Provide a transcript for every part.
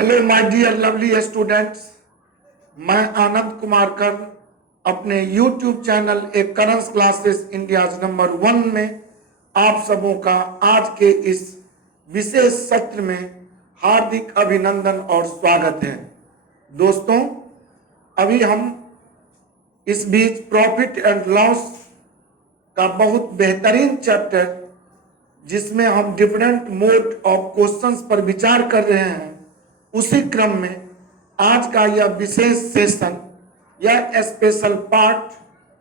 Hello my dear lovely students, मैं आनंद कुमार कर्ण अपने YouTube channel A Karn's classes India number 1 में आप सबों का आज के इस विशेष सत्र में हार्दिक अभिनंदन और स्वागत है। दोस्तों, अभी हम इस बीच प्रॉफिट एंड लॉस का बहुत बेहतरीन चैप्टर जिसमें हम डिफरेंट मोड ऑफ क्वेश्चंस पर विचार कर रहे हैं, उसी क्रम में आज का यह विशेष सेशन या स्पेशल पार्ट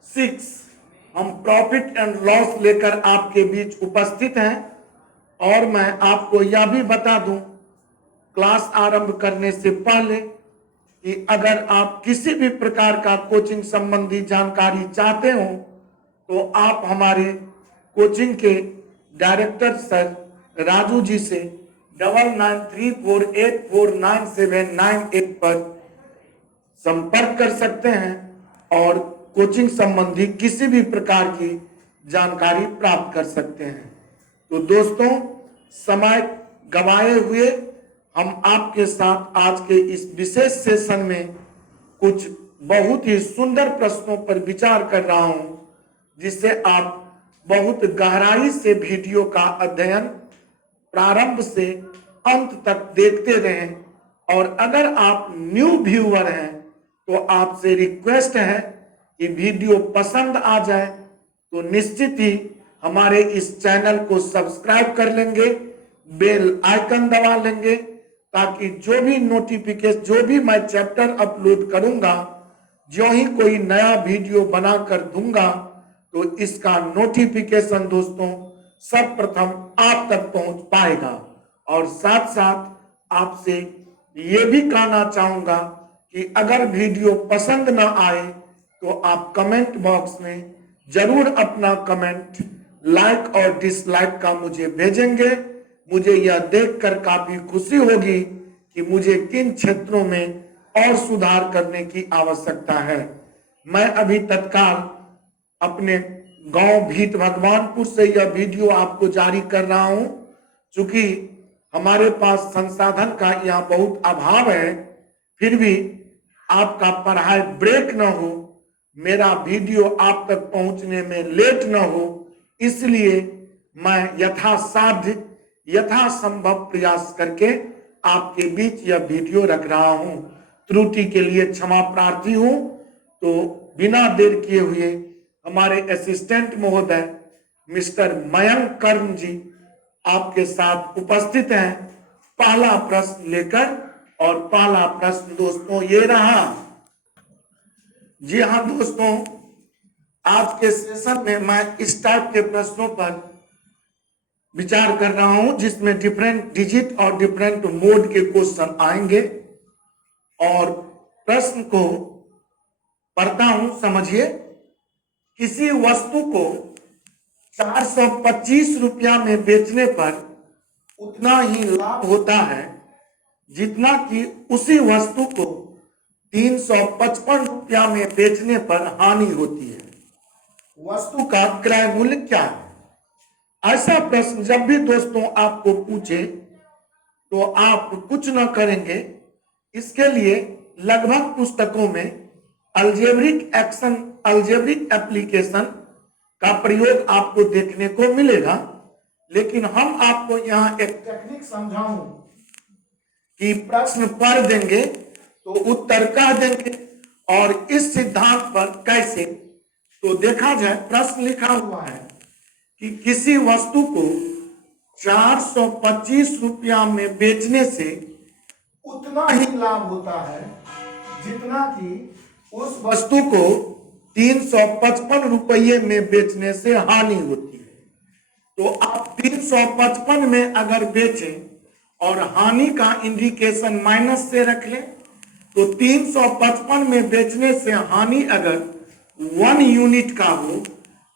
6 हम प्रॉफिट एंड लॉस लेकर आपके बीच उपस्थित हैं। और मैं आपको यह भी बता दूं क्लास आरंभ करने से पहले कि अगर आप किसी भी प्रकार का कोचिंग संबंधी जानकारी चाहते हो तो आप हमारे कोचिंग के डायरेक्टर सर राजू जी से 9934849798 पर संपर्क कर सकते हैं और कोचिंग संबंधी किसी भी प्रकार की जानकारी प्राप्त कर सकते हैं। तो दोस्तों, समय गंवाए हुए हम आपके साथ आज के इस विशेष सेशन में कुछ बहुत ही सुंदर प्रश्नों पर विचार कर रहा हूं, जिससे आप बहुत गहराई से वीडियो का अध्ययन प्रारंभ से अंत तक देखते रहें। और अगर आप न्यू व्यूअर हैं तो आपसे रिक्वेस्ट है कि वीडियो पसंद आ जाए तो निश्चित ही हमारे इस चैनल को सब्सक्राइब कर लेंगे, बेल आइकन दबा लेंगे, ताकि जो भी नोटिफिकेशन, जो भी मैं चैप्टर अपलोड करूंगा, जो ही कोई नया वीडियो बनाकर दूंगा तो इसका नोटिफिकेशन दोस्तों सर्वप्रथम आप तक पहुंच पाएगा। और साथ साथ आपसे ये भी कहना चाहूंगा कि अगर वीडियो पसंद ना आए तो आप कमेंट बॉक्स में जरूर अपना कमेंट लाइक और डिसलाइक का मुझे भेजेंगे। मुझे यह देखकर काफी खुशी होगी कि मुझे किन क्षेत्रों में और सुधार करने की आवश्यकता है। मैं अभी तत्काल अपने गांव भीट भगवानपुर से यह वीडियो आपको जारी कर रहा हूं। चूंकि हमारे पास संसाधन का यहाँ बहुत अभाव है, फिर भी आपका पढ़ाई ब्रेक न हो, मेरा वीडियो आप तक पहुंचने में लेट न हो, इसलिए मैं यथासाध्य यथासंभव प्रयास करके आपके बीच यह वीडियो रख रहा हूं। त्रुटि के लिए क्षमा प्रार्थी हूं। तो बिना देर किए हुए हमारे असिस्टेंट महोदय मिस्टर मयंक कर्ण जी आपके साथ उपस्थित हैं पहला प्रश्न लेकर। और पहला प्रश्न दोस्तों ये रहा। जी हाँ दोस्तों, आज के सेशन में मैं इस टाइप के प्रश्नों पर विचार कर रहा हूं जिसमें डिफरेंट डिजिट और डिफरेंट मोड के क्वेश्चन आएंगे। और प्रश्न को पढ़ता हूं, समझिए। किसी वस्तु को 425 रुपया में बेचने पर उतना ही लाभ होता है जितना कि उसी वस्तु को 355 रुपया में बेचने पर हानि होती है। वस्तु का क्रय मूल्य क्या है? ऐसा प्रश्न जब भी दोस्तों आपको पूछे तो आप कुछ न करेंगे, इसके लिए लगभग पुस्तकों में अलजेब्रिक एप्लीकेशन का प्रयोग आपको देखने को मिलेगा। लेकिन हम आपको यहाँ एक टेक्निक समझाऊं कि प्रश्न पढ़ देंगे तो उत्तर कह देंगे, और इस सिद्धांत पर कैसे। तो देखा जाए, प्रश्न लिखा हुआ है कि किसी वस्तु को 425 रुपया में बेचने से उतना ही लाभ होता है जितना कि उस वस्तु को 355 रुपये में बेचने से हानि होती है। तो आप 355 में अगर बेचें और हानि का इंडिकेशन माइनस से रख लें, तो 355 में बेचने से हानि अगर 1 यूनिट का हो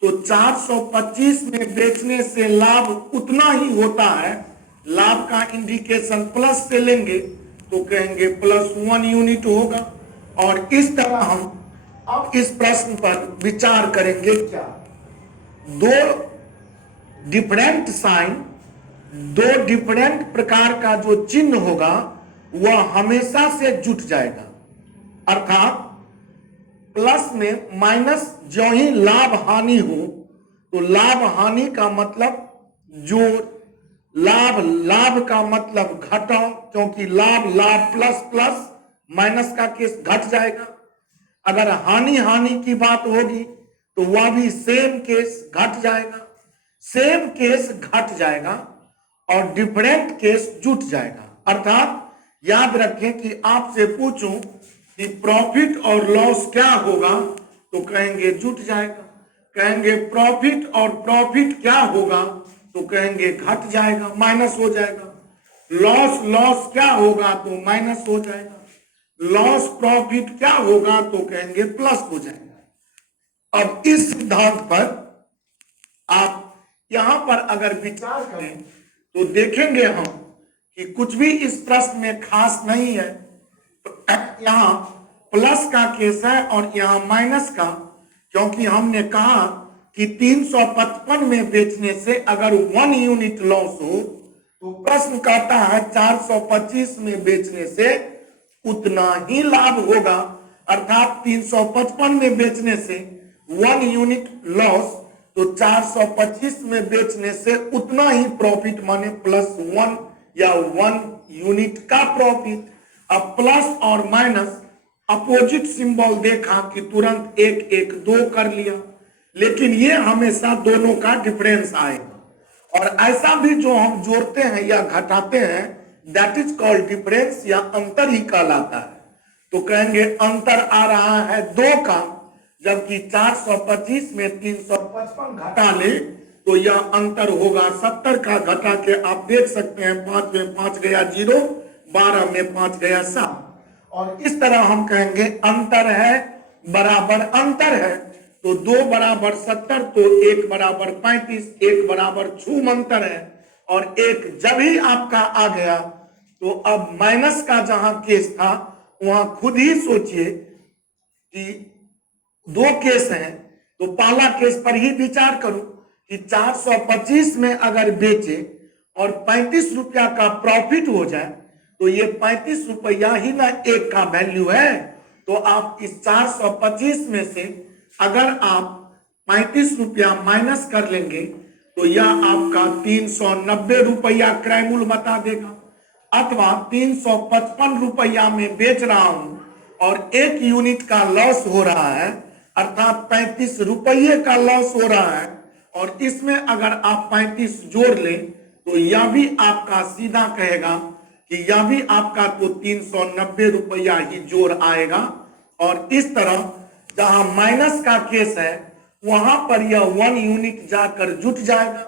तो 425 में बेचने से लाभ उतना ही होता है। लाभ का इंडिकेशन प्लस से लेंगे तो कहेंगे +1 यूनिट होगा। और इस तरह हम अब इस प्रश्न पर विचार करेंगे। क्या दो डिफरेंट साइन, दो डिफरेंट प्रकार का जो चिन्ह होगा वह हमेशा से जुट जाएगा। अर्थात प्लस में माइनस जो ही लाभ हानि हो तो लाभ हानि का मतलब जोड़, लाभ का मतलब घटाओ, क्योंकि लाभ प्लस प्लस माइनस का केस घट जाएगा। अगर हानि की बात होगी तो वह भी सेम केस घट जाएगा, सेम केस घट जाएगा और डिफरेंट केस जुट जाएगा। अर्थात याद रखें कि आपसे पूछूं कि प्रॉफिट और लॉस क्या होगा तो कहेंगे जुट जाएगा, कहेंगे प्रॉफिट और प्रॉफिट क्या होगा तो कहेंगे घट जाएगा, माइनस हो जाएगा। लॉस क्या होगा तो माइनस हो जाएगा, लॉस प्रॉफिट क्या होगा तो कहेंगे प्लस हो जाएगा। अब इस सिद्धांत पर आप यहां पर अगर विचार करें तो देखेंगे हम कि कुछ भी इस प्रश्न में खास नहीं है। यहां प्लस का केस है और यहां माइनस का, क्योंकि हमने कहा कि 355 में बेचने से अगर 1 यूनिट लॉस हो तो प्रश्न कहता है 425 में बेचने से उतना ही लाभ होगा। अर्थात 355 में बेचने से 1 यूनिट लॉस तो 425 में बेचने से उतना ही प्रॉफिट, माने +1 या 1 यूनिट का प्रॉफिट। अब प्लस और माइनस अपोजिट सिंबल देखा कि तुरंत 1 1 2 कर लिया, लेकिन ये हमेशा दोनों का डिफरेंस आएगा। और ऐसा भी जो हम जोड़ते हैं या घटाते हैं दैट इज कॉल्ड डिफरेंस या अंतर ही कहलाता है। तो कहेंगे अंतर आ रहा है 2 का, जबकि 425 में 355 घटा ले तो यह अंतर होगा 70 का। घटा के आप देख सकते हैं 5 में 5 गया 0, 12 में 5 गया 7। और इस तरह हम कहेंगे अंतर है बराबर अंतर है, तो 2 बराबर 70 तो 1 बराबर 35, 1 बराबर छूम अंतर है और 1 जब ही आपका आ गया तो अब माइनस का जहां केस था वहां खुद ही सोचिए कि 2 केस हैं, तो पहला केस पर ही विचार करो कि 425 में अगर बेचे और 35 रुपया का प्रॉफिट हो जाए तो ये 35 रुपया ही ना 1 का वैल्यू है। तो आप इस 425 में से अगर आप 35 रुपया माइनस कर लेंगे तो यह आपका 390 रुपया क्रय मूल्य बता देगा। अथवा 355 रुपया में बेच रहा हूं और 1 यूनिट का लॉस हो रहा है, अर्थात 35 रुपये का लॉस हो रहा है, और इसमें अगर आप 35 जोड़ लें तो यह भी आपका सीधा कहेगा कि यह भी आपका तो 390 रुपया ही जोड़ आएगा। और इस तरह जहां माइनस का केस है वहां पर यह 1 यूनिट जाकर जुट जाएगा,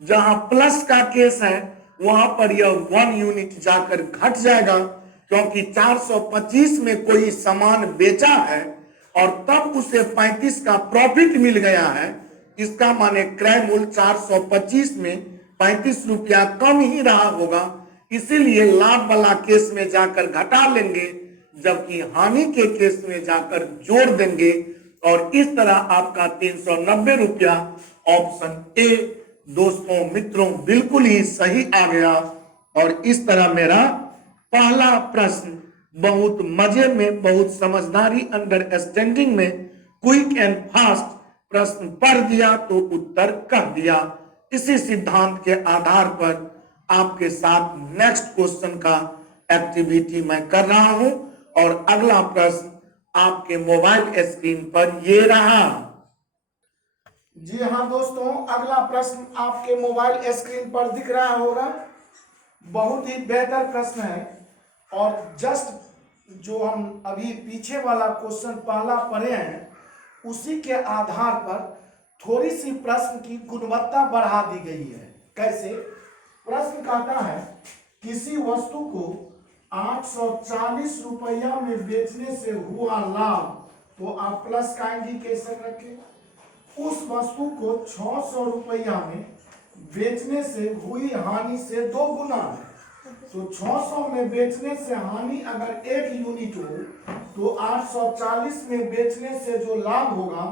जहां प्लस का केस है वहां पर यह 1 यूनिट जाकर घट जाएगा, क्योंकि 425 में कोई सामान बेचा है और तब उसे 35 का प्रॉफिट मिल गया है। इसका माने क्रय मूल्य 425 में 35 रुपया कम ही रहा होगा, इसीलिए लाभ वाला केस में जाकर घटा लेंगे, जबकि हानि के केस में जाकर जोड़ देंगे। और इस तरह आपका 390 रुपया ऑप्शन ए दोस्तों मित्रों बिल्कुल ही सही आ गया। और इस तरह मेरा पहला प्रश्न बहुत मजे में, बहुत समझदारी, अंडरस्टैंडिंग में, क्विक एंड फास्ट प्रश्न पढ़ दिया तो उत्तर कह दिया। इसी सिद्धांत के आधार पर आपके साथ नेक्स्ट क्वेश्चन का एक्टिविटी मैं कर रहा हूं और अगला प्रश्न आपके मोबाइल स्क्रीन पर ये रहा। जी हाँ दोस्तों, अगला प्रश्न आपके मोबाइल स्क्रीन पर दिख रहा होगा। बहुत ही बेहतर प्रश्न है और जस्ट जो हम अभी पीछे वाला क्वेश्चन पहला पढ़े हैं उसी के आधार पर थोड़ी सी प्रश्न की गुणवत्ता बढ़ा दी गई है। कैसे? प्रश्न कहता है किसी वस्तु को 840 रुपया में बेचने से हुआ लाभ, तो आप प्लस का इंडिकेशन रखें। उस वस्तु को 600 रुपया में बेचने से हुई हानि से 2 गुना है, तो 600 में बेचने से हानि अगर 1 यूनिट हो तो 840 में बेचने से जो लाभ होगा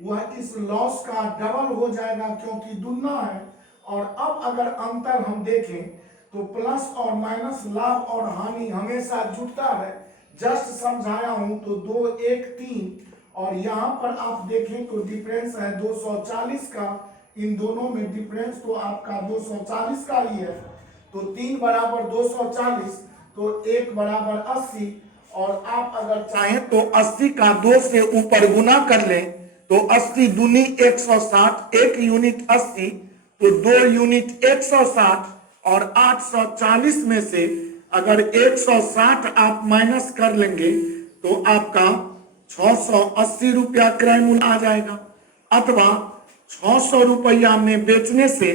वह इस लॉस का डबल हो जाएगा, क्योंकि दुगना है। और अब अगर अंतर हम देखें तो प्लस और माइनस, लाभ और हानि हमेशा जुटता है। जस्ट समझाया हूं तो 2 1 3, और यहाँ पर आप देखें तो डिफरेंस है 240 का। इन दोनों में डिफरेंस तो आपका 240 का ही है। तो 3 बराबर 240, तो 1 बराबर 80। और आप अगर चाहें तो 80 का 2 से ऊपर गुना कर लें तो 80 दूनी 160, 1 यूनिट 80 तो 2 यूनिट 160, और 840 में से अगर 160 आप माइनस कर लेंगे तो आपका 680 रुपया क्रय मूल्य आ जाएगा। अथवा 600 रुपया में बेचने से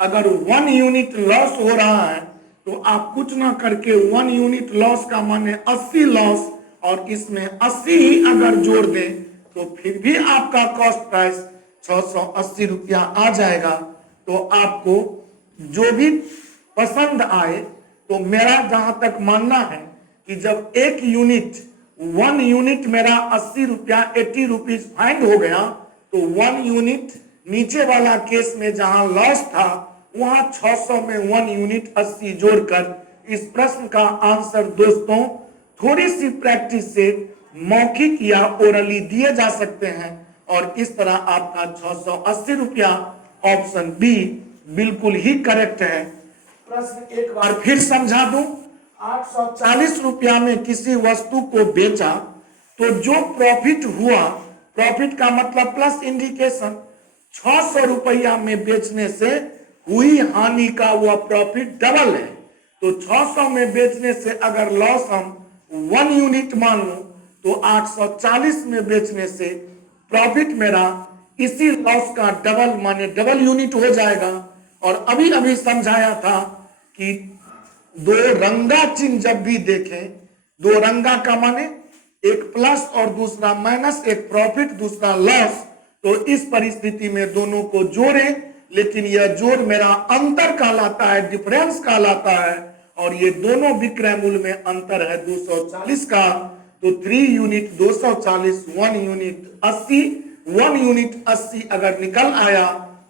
अगर 1 यूनिट लॉस हो रहा है तो आप कुछ ना करके 1 यूनिट लॉस का माने 80 लॉस, और इसमें 80 ही अगर जोड़ दें तो फिर भी आपका कॉस्ट प्राइस 680 रुपया आ जाएगा। तो आपको जो भी पसंद आए, तो मेरा जहां तक मानना है कि जब 1 यूनिट मेरा 80 रुपया 80 रुपीज फाइंड हो गया, तो 1 यूनिट नीचे वाला केस में जहां लॉस था वहां 600 में 1 यूनिट 80 जोड़कर इस प्रश्न का आंसर दोस्तों थोड़ी सी प्रैक्टिस से मौखिक या ओरली दिए जा सकते हैं। और इस तरह आपका 680 रुपया ऑप्शन बी बिल्कुल ही करेक्ट है। प्रश्न एक बार फिर समझा दूं, 840 रुपया में किसी वस्तु को बेचा तो जो प्रॉफिट हुआ, प्रॉफिट का मतलब प्लस इंडिकेशन, 600 रुपया में बेचने से हुई हानि का वह प्रॉफिट डबल है। तो 600 में बेचने से अगर लॉस हम 1 यूनिट मान लूं तो 840 में बेचने से प्रॉफिट मेरा इसी लॉस का डबल माने डबल यूनिट हो जाएगा। और अभी अभी समझाया था कि 2 रंगा चिन्ह जब भी देखें, 2 रंगा का माने एक प्लस और दूसरा माइनस, एक प्रॉफिट दूसरा लॉस, तो इस परिस्थिति में दोनों को जोड़ें, लेकिन यह जोड़ मेरा अंतर कहलाता है, डिफरेंस कहलाता है। और ये दोनों विक्रय मूल्य में अंतर है 240 का। तो 3 यूनिट 240, 1 यूनिट 80, 1 यूनिट 80 अगर निकल आया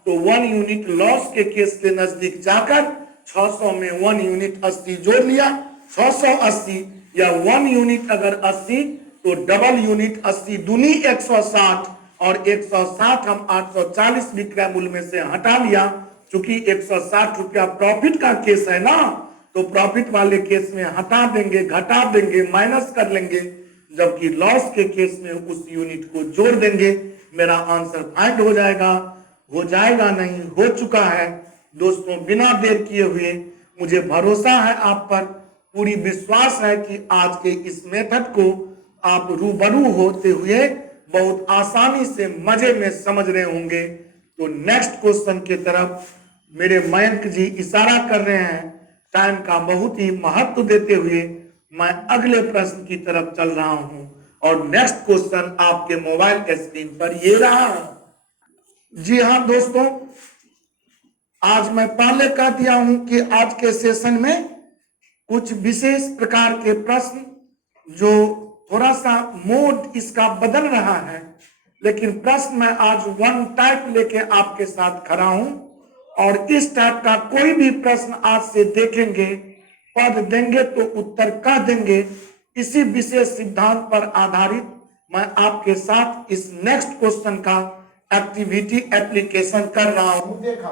तो 1 यूनिट लॉस के केस के नजदीक जाकर 600 में 1 यूनिट 80 जोड़ लिया, 680, या 1 यूनिट अगर 80 तो डबल यूनिट 80 दूनी 160, और 160 हम 840 विक्रय मूल्य में से हटा लिया। चूंकि 160 रुपया प्रॉफिट का केस है ना, तो प्रॉफिट वाले केस में हटा देंगे, घटा देंगे, माइनस कर लेंगे, जबकि लॉस के केस में उस यूनिट को जोड़ देंगे। मेरा आंसर फाइंड हो जाएगा नहीं, हो चुका है। दोस्तों बिना देर किए हुए, मुझे भरोसा है आप पर, पूरी विश्वास है कि आज के इस मेथड को आप रूबरू होते हुए बहुत आसानी से मजे में समझ रहे होंगे। तो नेक्स्ट क्वेश्चन की तरफ मेरे मयंक जी इशारा कर रहे हैं। टाइम का बहुत ही महत्व देते हुए मैं अगले प्रश्न की तरफ चल रहा हूं, और नेक्स्ट क्वेश्चन आपके मोबाइल स्क्रीन पर ये रहा। जी हाँ दोस्तों, आज मैं पहले कह दिया हूं कि आज के सेशन में कुछ विशेष प्रकार के प्रश्न, जो थोड़ा सा मोड इसका बदल रहा है, लेकिन प्रश्न मैं आज 1 टाइप लेके आपके साथ खड़ा हूं। और इस टाइप का कोई भी प्रश्न आज से देखेंगे, पढ़ देंगे तो उत्तर कह देंगे। इसी विशेष सिद्धांत पर आधारित मैं आपके साथ इस नेक्स्ट क्वेश्चन का एक्टिविटी एप्लीकेशन कर रहा हूं। देखा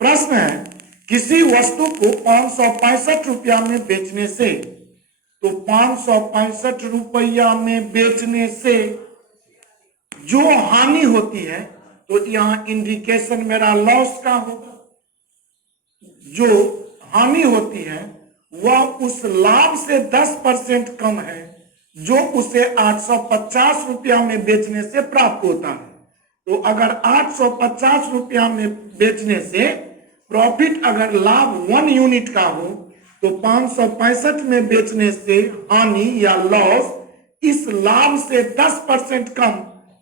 प्रश्न है, किसी वस्तु को 565 रुपया में बेचने से, तो 565 रुपया में बेचने से जो हानि होती है, तो यहां इंडिकेशन मेरा लॉस का होगा। जो हानि होती है वह उस लाभ से 10% कम है जो उसे 850 रुपया में बेचने से प्राप्त होता है। तो अगर 850 रुपया में बेचने से प्रॉफिट अगर लाभ 1 यूनिट का हो, तो 565 में बेचने से हानि या लॉस इस लाभ से 10% कम,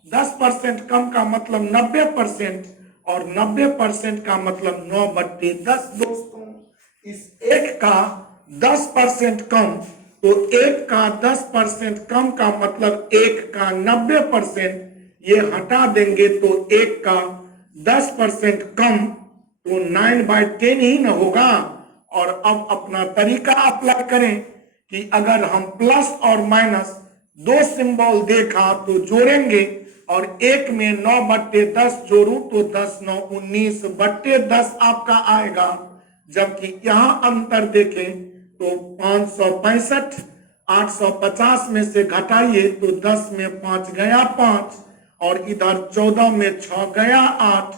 10% कम का मतलब 90%, और 90% का मतलब 9/10। दोस्तों इस एक का 10% कम, तो एक का 10% कम का मतलब एक का 90%, ये हटा देंगे तो एक का 10% कम, तो 9/10 ही न होगा। और अब अपना तरीका अप्लाई करें कि अगर हम प्लस और माइनस दो सिंबल देखा तो जोड़ेंगे और एक में 9/10 जोड़ू तो 10 9 19/10 आपका आएगा, जबकि यहां अंतर देखें तो 565 850 में से घटाइए तो 10 में 5 गया 5 और इधर 14 में 6 गया 8,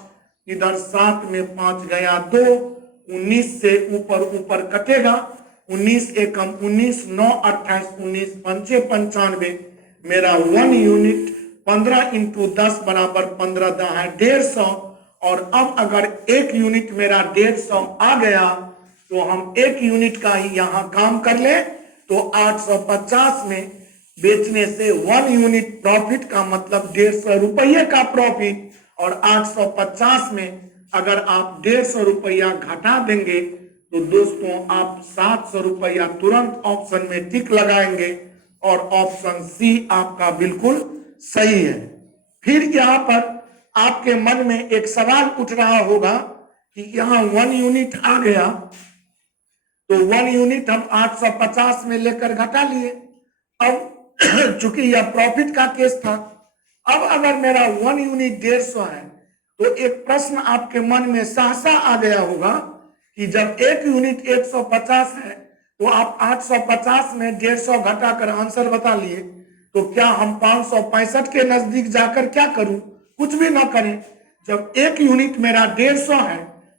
इधर 7 में 5 गया 2, 19 से ऊपर ऊपर कटेगा, 19 एकम 19 9 28 19 पंचे 95, मेरा 1 यूनिट 15 इंटू 10 बराबर 15 10 है 150। और अब अगर 1 यूनिट मेरा 150 आ गया तो हम 1 यूनिट का ही यहां काम कर ले तो 850 में बेचने से 1 यूनिट प्रॉफिट का मतलब 150 रुपये का प्रॉफिट, और 850 में अगर आप 150 रुपया घटा देंगे तो दोस्तों आप 700 रुपया तुरंत ऑप्शन में टिक लगाएंगे और ऑप्शन सी आपका बिल्कुल सही है। फिर यहाँ पर आपके मन में एक सवाल उठ रहा होगा कि यहाँ 1 यूनिट आ गया तो 1 यूनिट हम 850 में लेकर घटा लिए। अब चूंकि यह प्रॉफिट का केस था, अब अगर मेरा 1 यूनिट 150 है तो एक प्रश्न आपके मन में सहसा आ गया होगा कि जब 1 यूनिट 150 है तो आप 850 में 150 घटाकर आंसर बता लिए, तो क्या हम 565 के नजदीक जाकर क्या करूं? कुछ भी ना करें। जब 1 यूनिट मेरा 150 है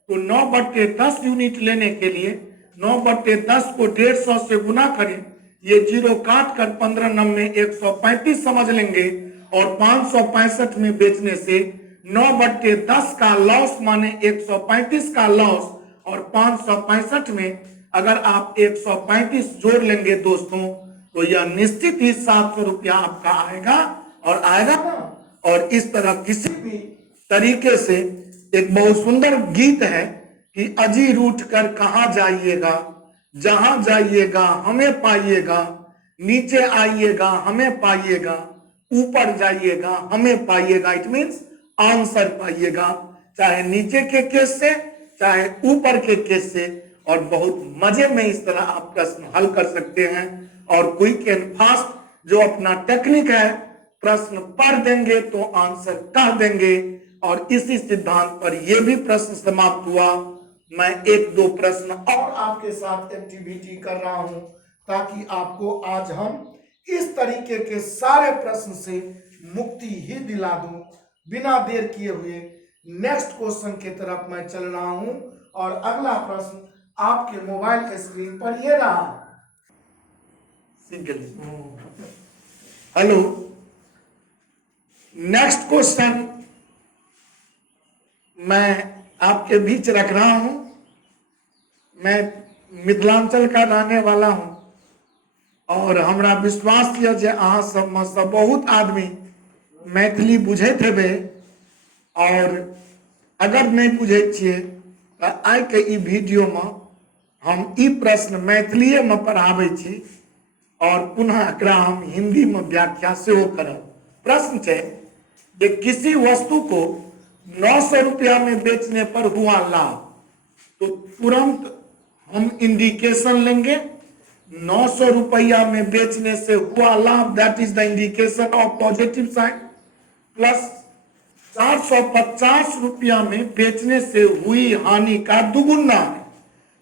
तो 9/10 यूनिट लेने के लिए 9/10 को 150 से गुना करें, ये जीरो काट कर 15 नंबर 135 समझ लेंगे और 565 में बेचने से 9/10 का लॉस माने 135 का लॉस, और 565 में अगर आप 135 जोड़ लेंगे दोस्तों तो यह निश्चित ही 700 रुपया आपका आएगा और आएगा ना। और इस तरह किसी भी तरीके से एक बहुत सुंदर गीत है कि अजी रूठ कर कहाँ जाइएगा, जहां जाइएगा हमें पाइएगा, नीचे आइएगा हमें पाइएगा, ऊपर जाइएगा हमें पाइएगा। इट मीन्स आंसर पाइएगा, चाहे नीचे के केस से चाहे ऊपर के केस से, और बहुत मजे में इस तरह आप प्रश्न हल कर सकते हैं। और क्विक एंड फास्ट जो अपना टेक्निक है, प्रश्न पढ़ देंगे तो आंसर कह देंगे, और इसी सिद्धांत पर यह भी प्रश्न समाप्त हुआ। मैं 1-2 प्रश्न और आपके साथ एक्टिविटी कर रहा हूं ताकि आपको आज हम इस तरीके के सारे प्रश्न से मुक्ति ही दिला दूं। बिना देर किए हुए नेक्स्ट क्वेश्चन की तरफ मैं चल रहा हूं, और अगला प्रश्न आपके मोबाइल के स्क्रीन पर ये रहा। हेलो, नेक्स्ट क्वेश्चन मैं आपके बीच रख रहा हूं। मैं मिथिलांचल का रहने वाला हूं और हमरा विश्वास यऽ जे अहाँ सबमे से बहुत आदमी मैथिली बुझैत हेबै, और अगर नहीं बुझे छियै तो आइ के ई वीडियो में हम ई प्रश्न मैथिलीए में पढ़ाबै छी और पुनः एकरा हम हिंदी में व्याख्या सेहो करब। प्रश्न है कि किसी वस्तु को 900 रुपया में बेचने पर हुआ लाभ, तो तुरंत हम इंडिकेशन लेंगे 900 रुपया में बेचने से हुआ लाभ, that is the indication of positive sign, plus 450 रुपया में बेचने से हुई हानि का दुगुना है।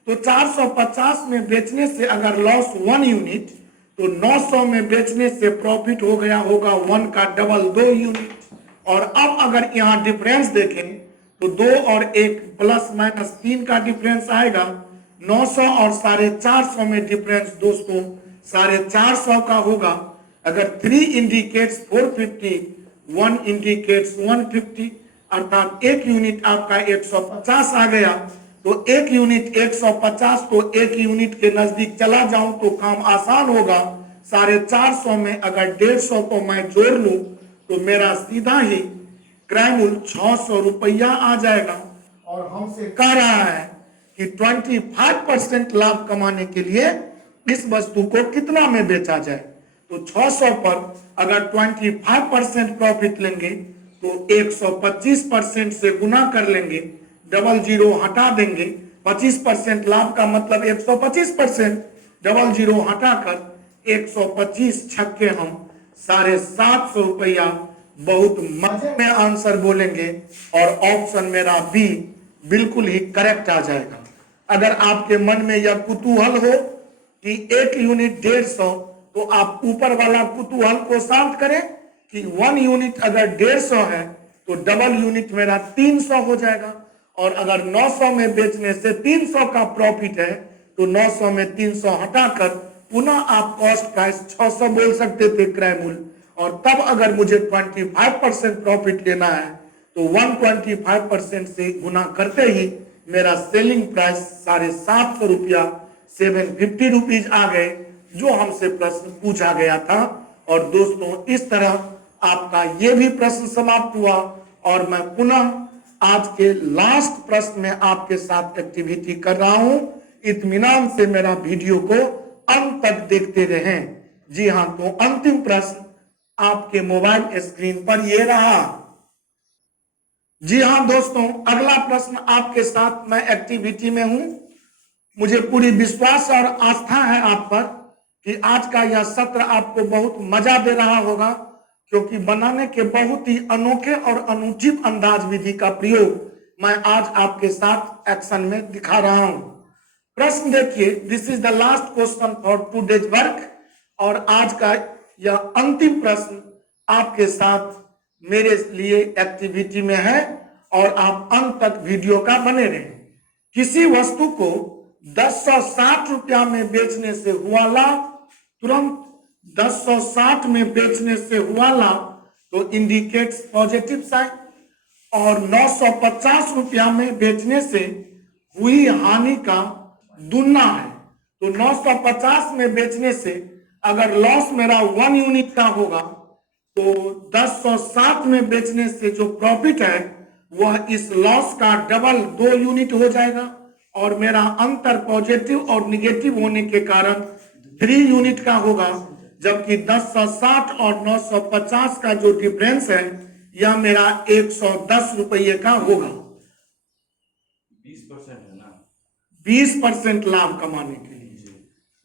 तो 450 में बेचने से अगर लॉस 1 यूनिट, तो 900 में बेचने से प्रॉफिट हो गया होगा 1 का डबल 2 यूनिट। और अब अगर यहाँ डिफरेंस देखें तो 2 और 1 प्लस माइनस 3 का डिफरेंस आएगा। 900 और 450 में डिफरेंस दोस्तों 450 का होगा। अगर 3 इंडिकेट्स 450, 1 इंडिकेट्स 150, अर्थात 1 यूनिट आपका 150 आ गया, तो 1 यूनिट 150, तो 1 यूनिट के नजदीक चला जाऊं तो काम आसान होगा। 450 में अगर 150 को मैं जोड़ लूं तो मेरा सीधा ही क्रयमूल्य 600 रुपया आ जाएगा। और हमसे कह रहा है कि 25% लाभ कमाने के लिए इस वस्तु को कितना में बेचा जाए। तो 600 पर अगर 25% प्रॉफिट लेंगे तो 125% से गुना कर लेंगे, डबल जीरो हटा देंगे, 25% लाभ का मतलब 125%, डबल जीरो हटाकर 125 छक्के हम 750 रुपया बहुत मजे में आंसर बोलेंगे और ऑप्शन मेरा बी बिल्कुल ही करेक्ट आ जाएगा। अगर आपके मन में यह कुतूहल हो कि 1 यूनिट 150, तो आप ऊपर वाला कुतूहल को शांत करें कि 1 यूनिट अगर 150 है तो डबल यूनिट मेरा 300 हो जाएगा, और अगर 900 में बेचने से 300 का प्रॉफिट है तो 900 में 300 हटाकर पुनः आप कॉस्ट प्राइस 600 बोल सकते थे क्रय मूल्य, और तब अगर मुझे 25% प्रॉफिट लेना है तो 125% से गुना करते ही मेरा सेलिंग प्राइस 750 रुपया 750 रुपीज आ गए, जो हमसे प्रश्न पूछा गया था। और दोस्तों, इस तरह आपका ये भी प्रश्न समाप्त हुआ, और मैं पुनः आज के लास्ट प्रश्न में आपके साथ एक्टिविटी कर रहा हूं। इत्मीनान से मेरा वीडियो को अंत तक देखते रहें। जी हां, तो अंतिम प्रश्न आपके मोबाइल स्क्रीन पर ये रहा। जी हां दोस्तों, अगला प्रश्न आपके साथ मैं एक्टिविटी में हूं। मुझे पूरी विश्वास और आस्था है आप पर कि आज का यह सत्र आपको बहुत मजा दे रहा होगा, क्योंकि बनाने के बहुत ही अनोखे और अनुचित अंदाज विधि का प्रयोग मैं आज आपके साथ एक्शन में दिखा रहा हूं। प्रश्न देखिए, this is the last question for today's work, और आज का यह अंतिम प्रश्न आपके साथ मेरे लिए एक्टिविटी में है, और आप अंत तक वीडियो का बने रहें। किसी वस्तु को 1060 रुपया में बेचने से हुआ लाभ, तुरंत 1060 में बेचने से हुआ लाभ तो इंडिकेट्स पॉजिटिव साइन, और 950 रुपया में बेचने से हुई हानि का दुगना है। तो 950 में बेचने से अगर लॉस मेरा 1 यूनिट का होगा तो 1060 में बेचने से जो प्रॉफिट है वह इस लॉस का डबल 2 यूनिट हो जाएगा, और मेरा अंतर पॉजिटिव और निगेटिव होने के कारण 3 यूनिट का होगा, जबकि 1060 और 950 का जो डिफरेंस है यह मेरा 110 रुपये का होगा। 20% है ना, 20% लाभ कमाने के लिए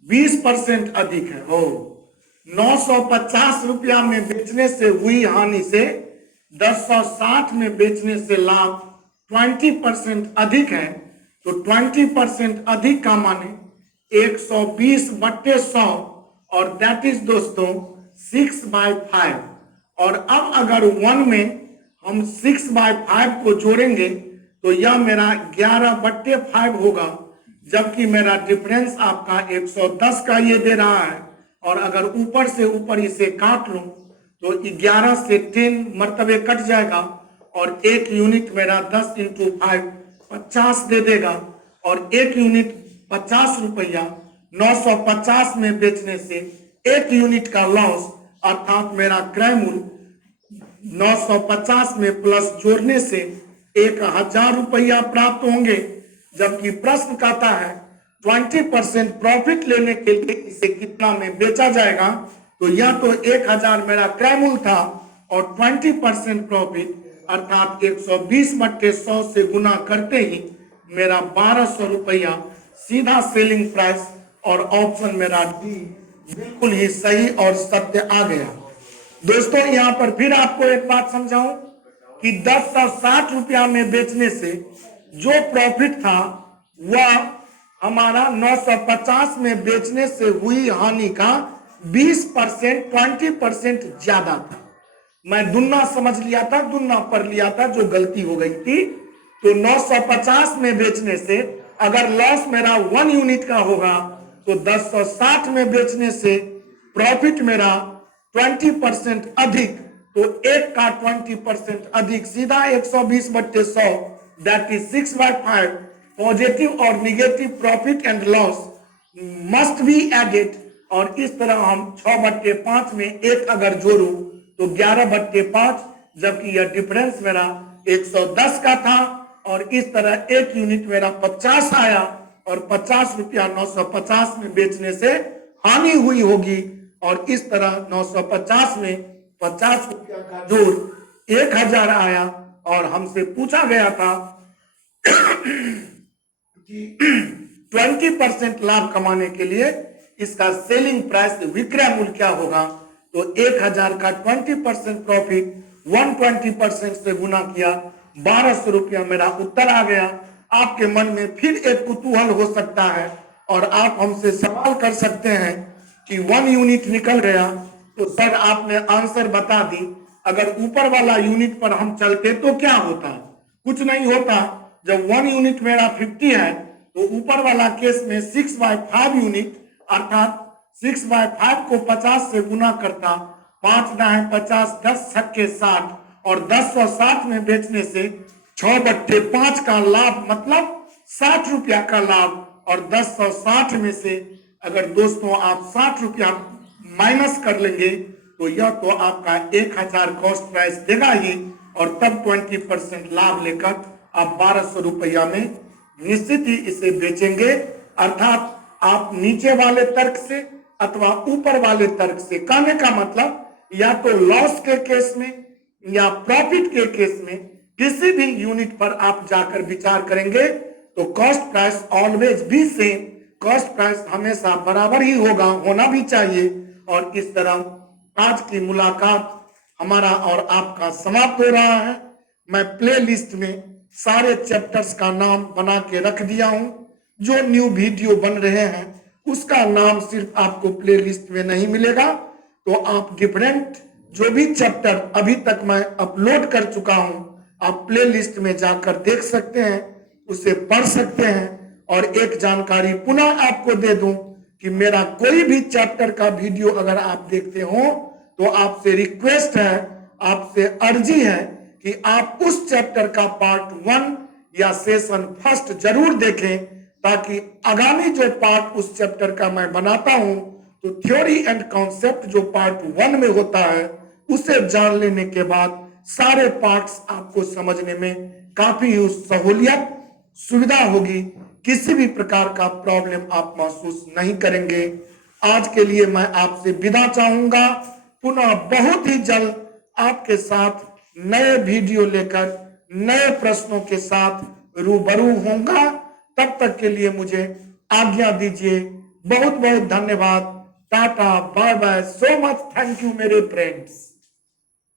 20% अधिक है। हो 950 रुपया में बेचने से हुई हानि से 1060 में बेचने से लाभ 20% अधिक है, तो 20% अधिक का माने 120/100, और दैट इज दोस्तों 6/5। और अब अगर 1 में हम 6/5 को जोड़ेंगे तो यह मेरा 11/5 होगा, जबकि मेरा डिफरेंस आपका 110 का ये दे रहा है, और अगर ऊपर से ऊपर इसे काट लूं तो 11 से 10 मर्तबे कट जाएगा, और 1 यूनिट मेरा 10 × 5 50 दे देगा, और 1 यूनिट 50 रुपया 950 में बेचने से 1 यूनिट का लॉस, अर्थात मेरा क्रय मूल्य 950 में प्लस जोड़ने से 1000 रुपया प्राप्त होंगे, जबकि प्रश्न कहता है 20% प्रॉफिट लेने के लिए इसे कितना में बेचा जाएगा। तो यह तो 1000 मेरा क्रय मूल्य था, और 20% प्रॉफिट अर्थात 120/100 से गुना करते ही मेरा 1200 रुपया सीधा सेलिंग प्राइस, और ऑप्शन मेरा डी बिल्कुल ही सही और सत्य आ गया। दोस्तों, यहां पर फिर आपको एक बात समझाऊं कि 1060 रुपया में बेचने से जो प्रॉफिट था वह हमारा 950 में बेचने से हुई हानि का 20% 20% ज्यादा था। मैं दुन्ना समझ लिया था, दुन्ना पढ़ लिया था, जो गलती हो गई थी। तो 950 में बेचने से अगर लॉस मेरा 1 यूनिट का होगा तो 1060 में बेचने से प्रॉफिट मेरा 20% अधिक, तो 1 का 20% अधिक सीधा 120/100, दैट इज 6/5। पॉजिटिव और negative profit and loss must be added, और इस तरह हम 6/5 में 1 अगर जोड़ू तो 11/5, जबकि यह डिफरेंस मेरा 110 का था, और इस तरह 1 यूनिट मेरा 50 आया, और 50 रुपया 950 में बेचने से हानि हुई होगी, और इस तरह 950 में 50 रुपया का जोड़ 1000 आया, और हमसे पूछा गया था कि 20% लाभ कमाने के लिए इसका सेलिंग प्राइस, विक्रय मूल्य क्या होगा, तो 1000 का 20% प्रॉफिट 120% से गुना किया, 1200 रुपया मेरा उत्तर आ गया। आपके मन में फिर एक कुतूहल हो सकता है और आप हमसे सवाल कर सकते हैं कि 1 यूनिट निकल गया, तो सर आपने आंसर बता दी, अगर ऊपर वाला यूनिट पर हम चलते तो क्या होता? कुछ नहीं होता। जब 1 यूनिट मेरा 50 है तो ऊपर वाला केस में 6/5 यूनिट, अर्थात 6/5 को 50 से गुना करता, 5 9 50, 10 छक्के 60 और 10/60 में बेचने से 6/5 का लाभ, मतलब 60 रुपया का लाभ। और 10/60 में से अगर दोस्तों आप 60 रुपया माइनस कर लेंगे तो यह तो आपका 1000 कॉस्ट प्राइस देगा ही, और तब 20% लाभ लेकर आप 1200 रुपया में निश्चित ही इसे बेचेंगे। अर्थात आप नीचे वाले तर्क से अथवा ऊपर वाले तर्क से, कहने का मतलब या तो लॉस के केस में या प्रॉफिट के केस में किसी भी यूनिट पर आप जाकर विचार करेंगे तो cost price always be same, cost price हमेशा बराबर ही होगा, होना भी चाहिए। और इस तरह आज की मुलाकात हमारा और आपका समाप्त हो रहा है। मैं प्ले लिस्ट में सारे चैप्टर्स का नाम बना के रख दिया हूं। जो न्यू वीडियो बन रहे हैं उसका नाम सिर्फ आपको प्ले लिस्ट में नहीं मिलेगा, तो आप डिफरेंट जो भी चैप्टर अभी तक मैं अपलोड कर चुका हूं, आप प्ले लिस्ट में जाकर देख सकते हैं, उसे पढ़ सकते हैं। और एक जानकारी पुनः आपको दे दूं कि मेरा कोई भी चैप्टर का वीडियो अगर आप देखते हो तो आपसे रिक्वेस्ट है, आपसे अर्जी है कि आप उस चैप्टर का पार्ट 1 या सेशन फर्स्ट जरूर देखें, ताकि आगामी जो पार्ट उस चैप्टर का मैं बनाता हूं तो थ्योरी एंड कॉन्सेप्ट जो पार्ट 1 में होता है उसे जान लेने के बाद सारे पार्ट्स आपको समझने में काफी सहूलियत, सुविधा होगी। किसी भी प्रकार का प्रॉब्लम आप महसूस नहीं करेंगे। आज के लिए मैं आपसे विदा चाहूंगा। पुनः बहुत ही जल्द आपके साथ नए वीडियो लेकर नए प्रश्नों के साथ रूबरू होऊंगा। तब तक के लिए मुझे आज्ञा दीजिए। बहुत बहुत धन्यवाद। Tata, bye bye, so much, thank you मेरे फ्रेंड्स।